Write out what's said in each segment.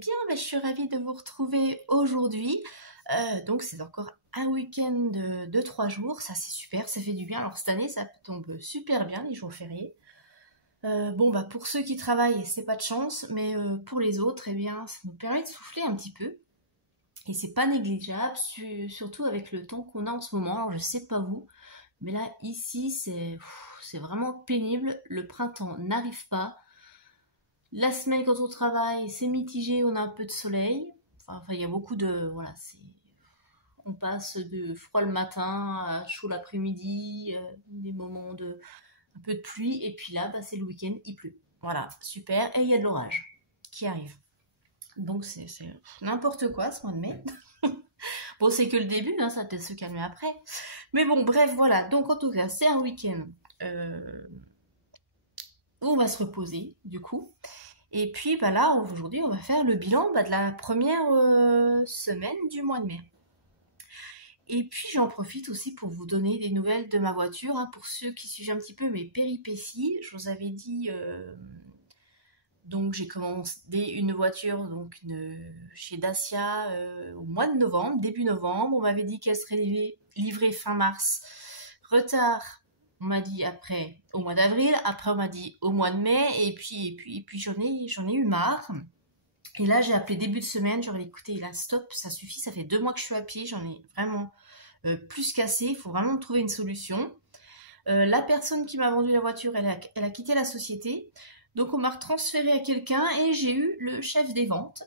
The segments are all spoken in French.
bien? Ben, je suis ravie de vous retrouver aujourd'hui. Donc c'est encore un week-end de 3 jours, ça c'est super, ça fait du bien. Alors cette année ça tombe super bien les jours fériés. Bon bah pour ceux qui travaillent c'est pas de chance, mais pour les autres eh bien ça nous permet de souffler un petit peu. Et c'est pas négligeable, surtout avec le temps qu'on a en ce moment. Alors je sais pas vous, mais là ici c'est vraiment pénible. Le printemps n'arrive pas. La semaine quand on travaille, c'est mitigé, on a un peu de soleil. Enfin, il y a beaucoup de... Voilà, on passe de froid le matin à chaud l'après-midi, des moments de un peu de pluie, et puis là, bah, c'est le week-end, il pleut. Voilà, super, et il y a de l'orage qui arrive. Donc c'est n'importe quoi ce mois de mai. Bon, c'est que le début, hein, ça va peut-être se calmer après. Mais bon, bref, voilà. Donc en tout cas, c'est un week-end où on va se reposer, du coup. Et puis bah là, aujourd'hui, on va faire le bilan de la première semaine du mois de mai. Et puis j'en profite aussi pour vous donner des nouvelles de ma voiture, hein, pour ceux qui suivent un petit peu mes péripéties. Je vous avais dit, donc j'ai commandé une voiture chez Dacia au mois de novembre, début novembre. On m'avait dit qu'elle serait livrée fin mars. Retard. On m'a dit après au mois d'avril, après on m'a dit au mois de mai, et puis j'en ai eu marre. Et là j'ai appelé début de semaine, j'aurais dit écoutez là stop, ça suffit, ça fait 2 mois que je suis à pied, j'en ai vraiment plus qu'assez, il faut vraiment trouver une solution. La personne qui m'a vendu la voiture, elle a quitté la société, donc on m'a retransféré à quelqu'un et j'ai eu le chef des ventes.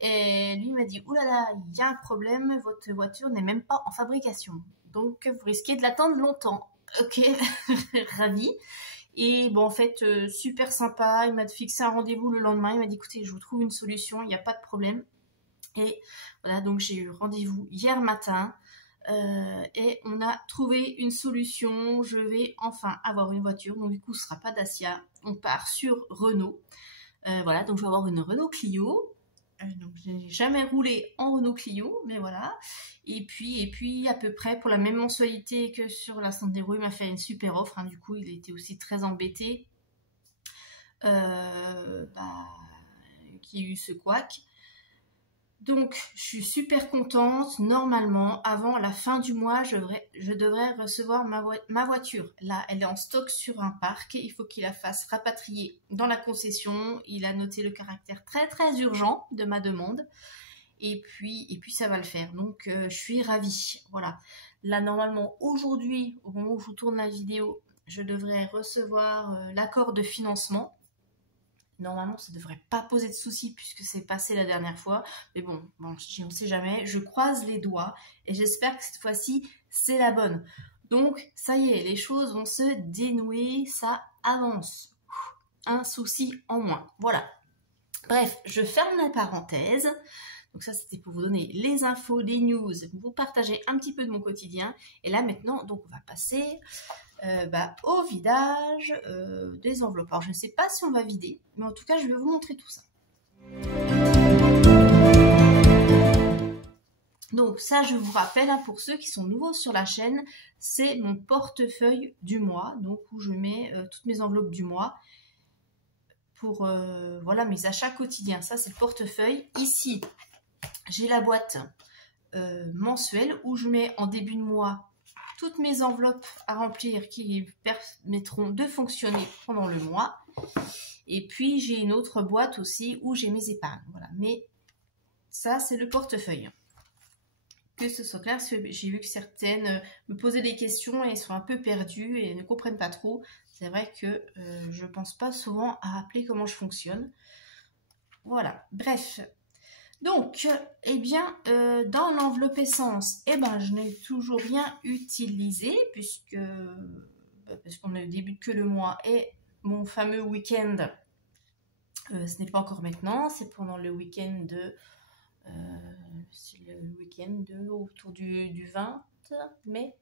Et lui m'a dit oulala, il y a un problème, votre voiture n'est même pas en fabrication, donc vous risquez de l'attendre longtemps. Ok, ravi. Et bon, en fait, super sympa. Il m'a fixé un rendez-vous le lendemain. Il m'a dit, écoutez, je vous trouve une solution, il n'y a pas de problème. Et voilà, donc j'ai eu rendez-vous hier matin. Et on a trouvé une solution. Je vais enfin avoir une voiture. Donc du coup, ce sera pas Dacia. On part sur Renault. Voilà, donc je vais avoir une Renault Clio. Donc je n'ai jamais roulé en Renault Clio, mais voilà. Et puis à peu près pour la même mensualité que sur la Sandero, il m'a fait une super offre, hein. Du coup, il était aussi très embêté qu'il y ait eu ce couac. Donc, je suis super contente. Normalement, avant la fin du mois, je devrais recevoir ma voiture. Là, elle est en stock sur un parc. Il faut qu'il la fasse rapatrier dans la concession. Il a noté le caractère très très urgent de ma demande. Et puis ça va le faire. Donc, je suis ravie. Voilà. Là, normalement, aujourd'hui, au moment où je vous tourne la vidéo, je devrais recevoir l'accord de financement. Normalement, ça ne devrait pas poser de soucis puisque c'est passé la dernière fois. Mais bon, on ne sait jamais. Je croise les doigts et j'espère que cette fois-ci, c'est la bonne. Donc, ça y est, les choses vont se dénouer. Ça avance. Un souci en moins. Voilà. Bref, je ferme la parenthèse. Donc ça, c'était pour vous donner les infos, les news, vous partager un petit peu de mon quotidien. Et là, maintenant, donc on va passer au vidage des enveloppes. Alors, je ne sais pas si on va vider, mais en tout cas, je vais vous montrer tout ça. Donc ça, je vous rappelle, hein, pour ceux qui sont nouveaux sur la chaîne, c'est mon portefeuille du mois, donc où je mets toutes mes enveloppes du mois pour voilà, mes achats quotidiens. Ça, c'est le portefeuille. Ici, j'ai la boîte mensuelle où je mets en début de mois toutes mes enveloppes à remplir qui permettront de fonctionner pendant le mois. Et puis, j'ai une autre boîte aussi où j'ai mes épargnes. Voilà. Mais ça, c'est le portefeuille. Que ce soit clair, parce que j'ai vu que certaines me posaient des questions et sont un peu perdues et ne comprennent pas trop. C'est vrai que je ne pense pas souvent à rappeler comment je fonctionne. Voilà. Bref. Donc, eh bien, dans l'enveloppe essence, eh ben, je n'ai toujours rien utilisé parce qu'on ne débute que le mois et mon fameux week-end, ce n'est pas encore maintenant, c'est pendant le week-end autour du 20 mai.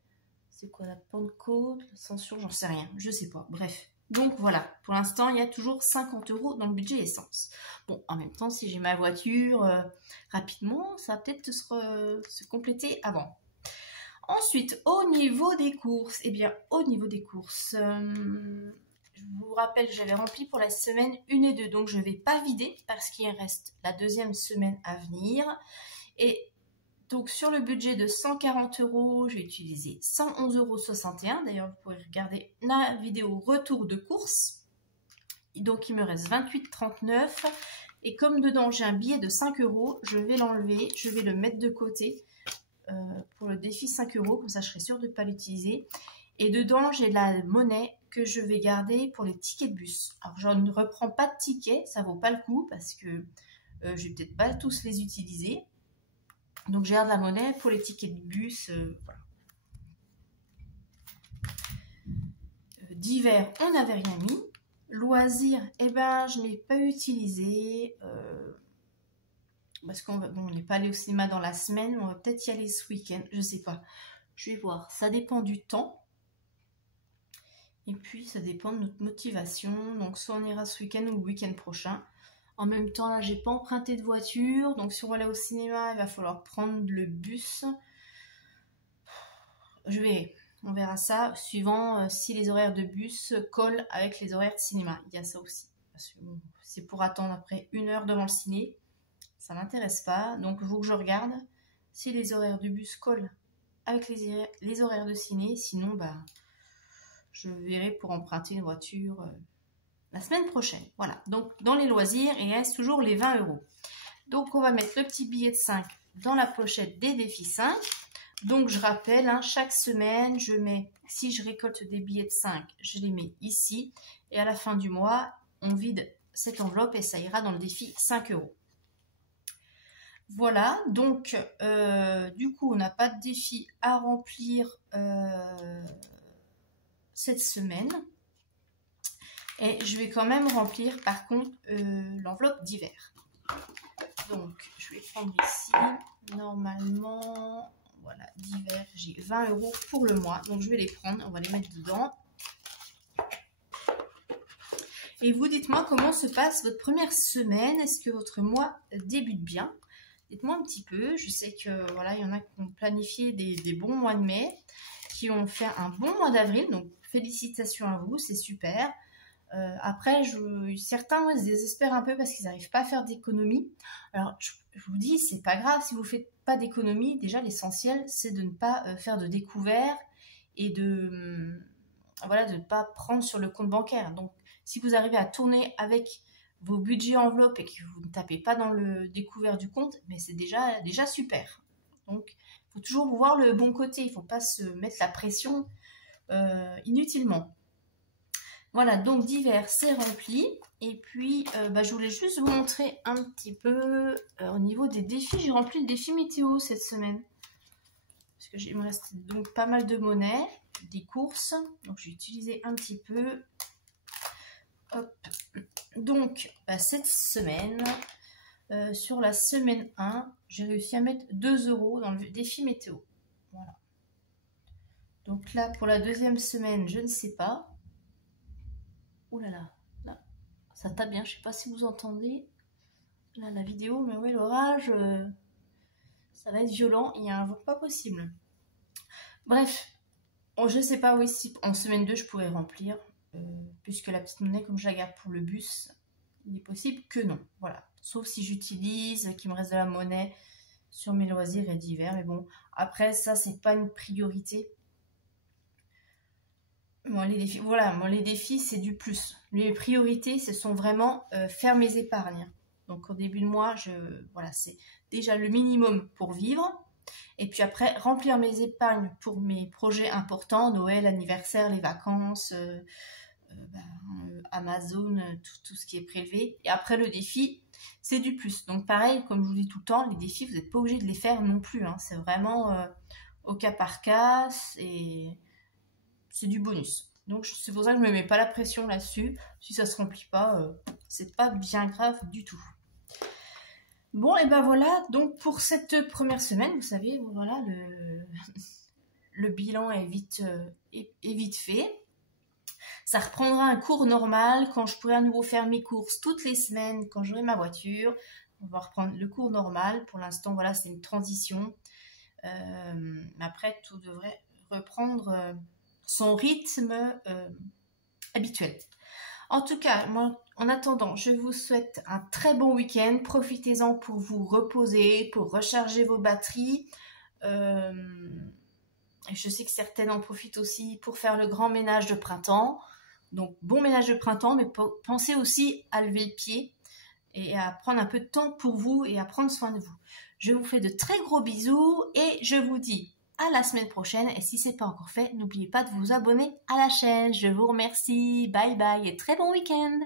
C'est quoi la Pentecôte, l'Ascension, j'en sais rien, je sais pas, bref. Donc voilà, pour l'instant, il y a toujours 50 € dans le budget essence. Bon, en même temps, si j'ai ma voiture rapidement, ça va peut-être se compléter avant. Ensuite, au niveau des courses, eh bien, au niveau des courses, je vous rappelle que j'avais rempli pour la semaine 1 et 2. Donc, je ne vais pas vider parce qu'il reste la deuxième semaine à venir. Et donc, sur le budget de 140 €, j'ai utilisé 111,61 €. D'ailleurs, vous pouvez regarder la vidéo retour de course. Donc, il me reste 28,39 €. Et comme dedans, j'ai un billet de 5 €, je vais l'enlever. Je vais le mettre de côté pour le défi 5 €. Comme ça, je serai sûre de ne pas l'utiliser. Et dedans, j'ai de la monnaie que je vais garder pour les tickets de bus. Alors, je ne reprends pas de tickets. Ça ne vaut pas le coup parce que je ne vais peut-être pas tous les utiliser. Donc, je garde la monnaie pour les tickets de bus. Voilà. D'hiver, on n'avait rien mis. Loisirs, eh ben, je n'ai pas utilisé. Parce qu'on n'est pas allé au cinéma dans la semaine. On va peut-être y aller ce week-end. Je ne sais pas. Je vais voir. Ça dépend du temps. Et puis, ça dépend de notre motivation. Donc, soit on ira ce week-end ou le week-end prochain. En même temps, là, j'ai pas emprunté de voiture. Donc, si on va aller au cinéma, il va falloir prendre le bus. On verra ça, suivant si les horaires de bus collent avec les horaires de cinéma. Il y a ça aussi. Parce que bon, c'est pour attendre après 1 heure devant le ciné. Ça m'intéresse pas. Donc, il faut que je regarde si les horaires de bus collent avec les horaires de ciné. Sinon, bah, je verrai pour emprunter une voiture la semaine prochaine. Voilà. Donc, dans les loisirs, il reste toujours les 20 €. Donc, on va mettre le petit billet de 5 dans la pochette des défis 5. Donc, je rappelle, hein, chaque semaine, je mets, si je récolte des billets de 5, je les mets ici. Et à la fin du mois, on vide cette enveloppe et ça ira dans le défi 5 €. Voilà, donc, du coup, on n'a pas de défi à remplir cette semaine. Et je vais quand même remplir, par contre, l'enveloppe d'hiver. Donc, je vais prendre ici, normalement, voilà, d'hiver, j'ai 20 € pour le mois. Donc, je vais les prendre, on va les mettre dedans. Et vous, dites-moi comment se passe votre première semaine. Est-ce que votre mois débute bien? Dites-moi un petit peu. Je sais que, voilà, il y en a qui ont planifié des bons mois de mai, qui ont fait un bon mois d'avril. Donc, félicitations à vous, c'est super. Après, certains se désespèrent un peu parce qu'ils n'arrivent pas à faire d'économie. Alors, je vous dis, c'est pas grave si vous ne faites pas d'économie. Déjà, l'essentiel, c'est de ne pas faire de découvert et de ne pas prendre sur le compte bancaire. Donc, si vous arrivez à tourner avec vos budgets enveloppes et que vous ne tapez pas dans le découvert du compte, mais c'est déjà super. Donc, il faut toujours voir le bon côté. Il ne faut pas se mettre la pression inutilement. Voilà, donc d'hiver, c'est rempli. Et puis, je voulais juste vous montrer un petit peu au niveau des défis. J'ai rempli le défi météo cette semaine. Parce que il me reste donc pas mal de monnaie, des courses. Donc, j'ai utilisé un petit peu. Hop. Donc, cette semaine, sur la semaine 1, j'ai réussi à mettre 2 € dans le défi météo. Voilà. Donc là, pour la deuxième semaine, je ne sais pas. Ouh là là, ça tape bien, je ne sais pas si vous entendez là la vidéo, mais oui, l'orage, ça va être violent, il y a un vent pas possible. Bref, je ne sais pas si en semaine 2 je pourrais remplir, puisque la petite monnaie, comme je la garde pour le bus, il est possible que non, voilà. Sauf si j'utilise, qu'il me reste de la monnaie sur mes loisirs et d'hiver, mais bon, après ça, c'est pas une priorité. Moi, les défis, c'est du plus. Les priorités, ce sont vraiment faire mes épargnes. Donc, au début de mois, c'est déjà le minimum pour vivre. Et puis après, remplir mes épargnes pour mes projets importants, Noël, anniversaire, les vacances, Amazon, tout ce qui est prélevé. Et après, le défi, c'est du plus. Donc, pareil, comme je vous dis tout le temps, les défis, vous n'êtes pas obligé de les faire non plus. Hein. C'est vraiment au cas par cas. C'est du bonus. Donc, c'est pour ça que je ne me mets pas la pression là-dessus. Si ça ne se remplit pas, c'est pas bien grave du tout. Bon, et ben voilà. Donc, pour cette première semaine, vous savez, voilà, le bilan est vite fait. Ça reprendra un cours normal quand je pourrai à nouveau faire mes courses toutes les semaines, quand j'aurai ma voiture. On va reprendre le cours normal. Pour l'instant, voilà, c'est une transition. Après, tout devrait reprendre son rythme habituel. En tout cas, moi, en attendant, je vous souhaite un très bon week-end. Profitez-en pour vous reposer, pour recharger vos batteries. Euh, je sais que certaines en profitent aussi pour faire le grand ménage de printemps. Donc, bon ménage de printemps, mais pensez aussi à lever le pied et à prendre un peu de temps pour vous et à prendre soin de vous. Je vous fais de très gros bisous et je vous dis à la semaine prochaine. Et si ce n'est pas encore fait, n'oubliez pas de vous abonner à la chaîne. Je vous remercie. Bye bye et très bon week-end.